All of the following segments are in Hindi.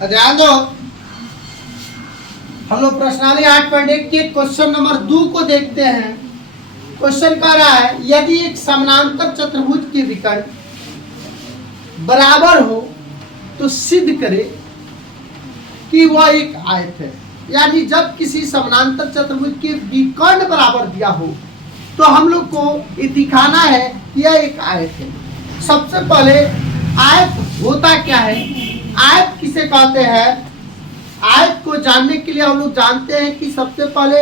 ध्यान दो, हम लोग प्रश्नावली 8.1 के क्वेश्चन नंबर 2 को देखते हैं। क्वेश्चन कह रहा है यदि एक समानांतर चतुर्भुज के विकर्ण बराबर हो तो सिद्ध करे कि वह एक आयत है। यानी जब किसी समानांतर चतुर्भुज के विकर्ण बराबर दिया हो तो हम लोग को ये दिखाना है कि यह एक आयत है। सबसे पहले आयत होता क्या है, आयत किसे कहते हैं। आयत को जानने के लिए हम लोग जानते हैं कि सबसे पहले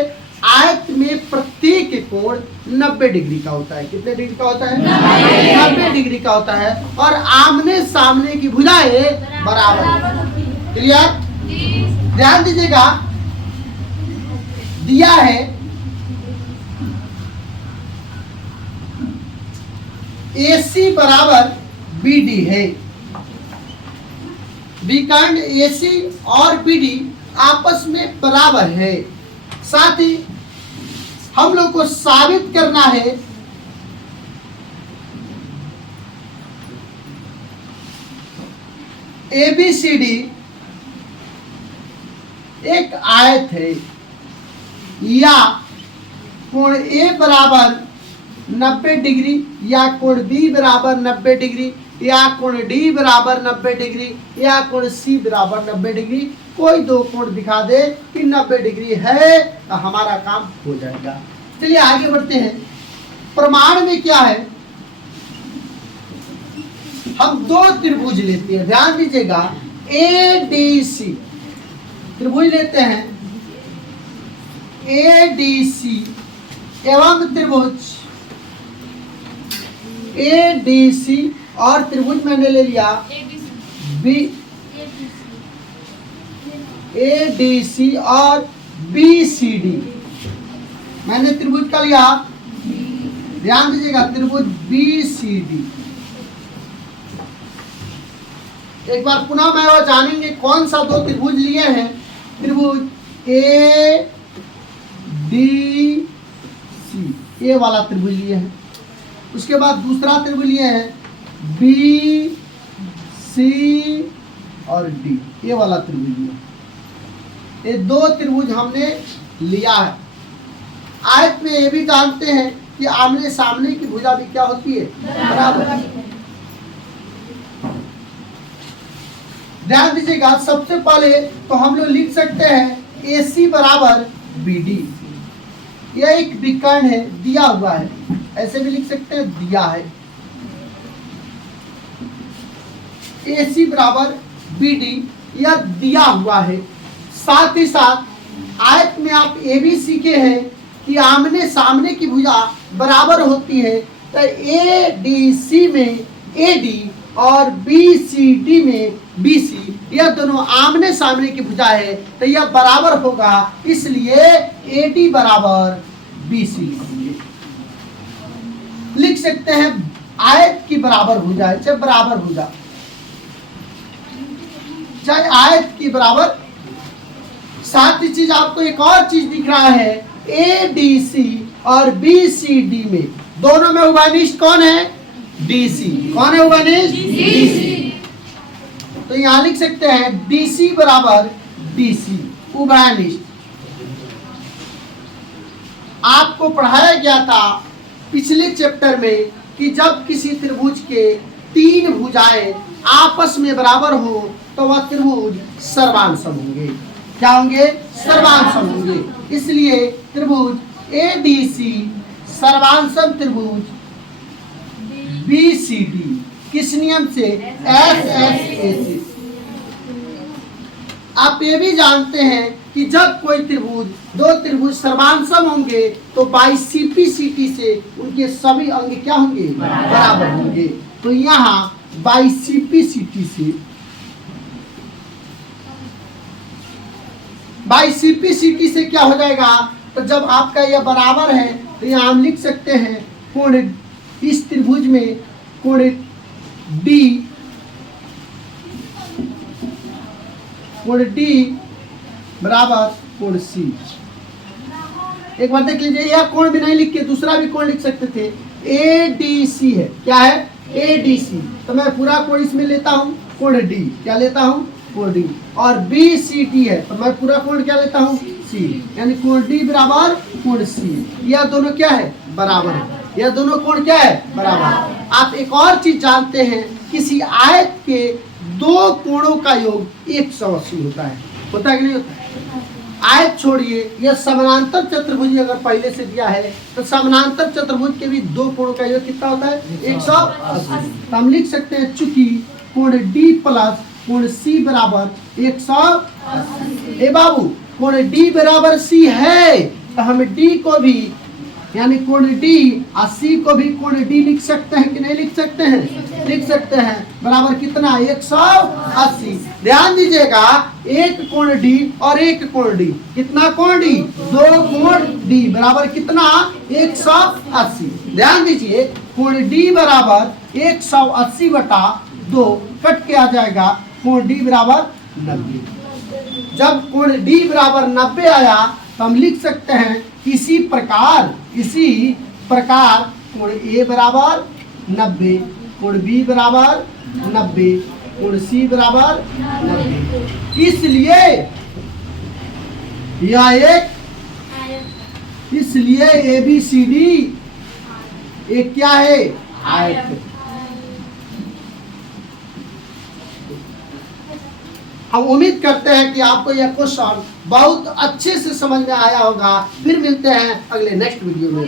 आयत में प्रत्येक कोण 90 डिग्री का होता है। कितने डिग्री का होता है? 90 डिग्री का होता है। और आमने सामने की भुजाएं बराबर। क्लियर? ध्यान दीजिएगा, दिया है AC बराबर BD है। विकर्ण AC और BD आपस में बराबर है। साथ ही हम लोग को साबित करना है ABCD एक आयत है, या कोण A बराबर 90 डिग्री, या कोण B बराबर 90 डिग्री, या कोण D बराबर 90 डिग्री, या कोण C बराबर 90 डिग्री। कोई दो कोण दिखा दे कि 90 डिग्री है तो हमारा काम हो जाएगा। चलिए आगे बढ़ते हैं। प्रमाण में क्या है, हम दो त्रिभुज लेते हैं। ध्यान दीजिएगा, ADC त्रिभुज लेते हैं, ADC एवं त्रिभुज ADC और त्रिभुज मैंने ले लिया ADC और BCD। मैंने त्रिभुज का लिया, ध्यान दीजिएगा, त्रिभुज BCD। एक बार पुनः मैं वो जानेंगे कौन सा दो त्रिभुज लिए हैं। त्रिभुज ADC, ये वाला त्रिभुज लिए हैं। उसके बाद दूसरा त्रिभुज लिए हैं BC और D, ये वाला त्रिभुज लिया। ये दो त्रिभुज हमने लिया है। आयत में ये भी जानते हैं कि आमने सामने की भुजा भी क्या होती है, बराबर। ध्यान दीजिएगा, सबसे पहले तो हम लोग लिख सकते हैं AC बराबर BD। यह एक विकर्ण है, दिया हुआ है, ऐसे भी लिख सकते हैं, दिया है। AC बराबर BD यह दिया हुआ है। साथ ही साथ आयत में आप ये भी सीखे हैं कि आमने सामने की भुजा बराबर होती है। तो ADC में AD और BCD में BC, यह दोनों आमने सामने की भुजा है तो यह बराबर होगा, इसलिए AD बराबर BC लिख सकते हैं। आयत की बराबर भुजा है, चाहे बराबर भुजा, चाहे आयत की बराबर। साथ ही चीज आपको एक और चीज दिख रहा है, ADC और BCD में दोनों में उभयनिष्ठ कौन है, DC। कौन है उभयनिष्ठ? DC। तो यहां लिख सकते हैं DC बराबर DC, उभयनिष्ठ। आपको पढ़ाया गया था पिछले चैप्टर में कि जब किसी त्रिभुज के तीन भुजाएं आपस में बराबर हो तो वह त्रिभुज सर्वांसम होंगे। क्या होंगे? सर्वांसम होंगे। इसलिए त्रिभुज ADC सर्वांसम त्रिभुज BCD किस नियम से? SSA। आप ये भी जानते हैं कि जब कोई त्रिभुज, दो त्रिभुज सर्वांसम होंगे तो बाई CPCT से उनके सभी अंग क्या होंगे? बराबर होंगे। तो यहाँ बाई CPCT से, बाई CPCT से क्या हो जाएगा? तो जब आपका यह बराबर है तो यहाँ हम लिख सकते हैं कोण, इस त्रिभुज में कोण D, कोण D बराबर कोण C। एक बार देख लीजिए, यह कोण भी नहीं लिख के दूसरा भी कोण लिख सकते थे। ADC है, क्या है? ADC। तो मैं पूरा कोण इसमें लेता हूं, कोण D। क्या लेता हूं? कोण डी, और बी सी डी है तो मैं पूरा कोण क्या लेता हूँ सी, यानी कोण डी बराबर कोण सी। यह दोनों क्या है बराबर है, यह दोनों कोण क्या है बराबर। आप एक और चीज जानते हैं, किसी आयत के दो कोणों का योग 180 होता है कि नहीं होता है? आयत छोड़िए, यह समानांतर चतुर्भुज अगर पहले से दिया है तो समानांतर चतुर्भुज के भी दो कोणों का योग कितना होता है 180। तो हम लिख सकते हैं चूंकि कोण डी प्लस कोण सी बराबर 180। ए बाबू कोण डी बराबर सी है तो हम डी को भी यानी कोण डी और सी को भी कोण डी लिख सकते हैं कि नहीं लिख सकते हैं? लिख सकते हैं। बराबर कितना 180। ध्यान दीजिएगा, एक कोण डी और एक कोण डी, कितना कोण डी? दो कोण डी बराबर कितना 180। ध्यान दीजिए कोण डी बराबर 180 बटा 2 कट के आ जाएगा कोण डी बराबर 90। जब कोण डी बराबर 90 आया तो हम लिख सकते हैं इसी प्रकार कोण ए बराबर 90, कोण बी बराबर 90, कोण सी बराबर 90। इसलिए ए बी सी डी एक क्या है आयत। हम उम्मीद करते हैं कि आपको यह क्वेश्चन बहुत अच्छे से समझ में आया होगा। फिर मिलते हैं अगले नेक्स्ट वीडियो में।